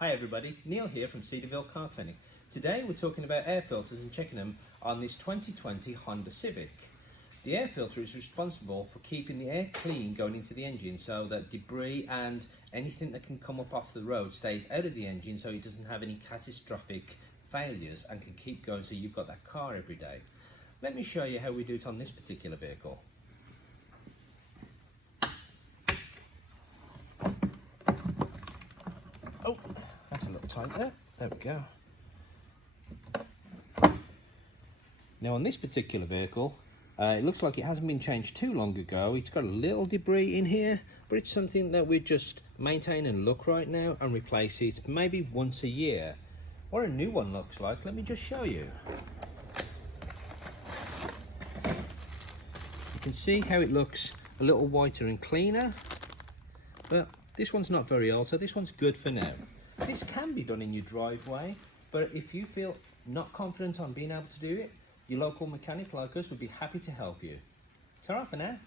Hi everybody, Neil here from Cedarville Car Clinic. Today we're talking about air filters and checking them on this 2020 Honda Civic. The air filter is responsible for keeping the air clean going into the engine so that debris and anything that can come up off the road stays out of the engine so it doesn't have any catastrophic failures and can keep going so you've got that car every day. Let me show you how we do it on this particular vehicle. Oh, that's a little tight there. There we go. Now on this particular vehicle, it looks like it hasn't been changed too long ago. It's got a little debris in here, but it's something that we just maintain and look right now and replace it maybe once a year. What a new one looks like, let me just show you. You can see how it looks a little whiter and cleaner, but this one's not very old, so this one's good for now. This can be done in your driveway, but if you feel not confident on being able to do it, your local mechanic like us would be happy to help you. Ta-ra for now.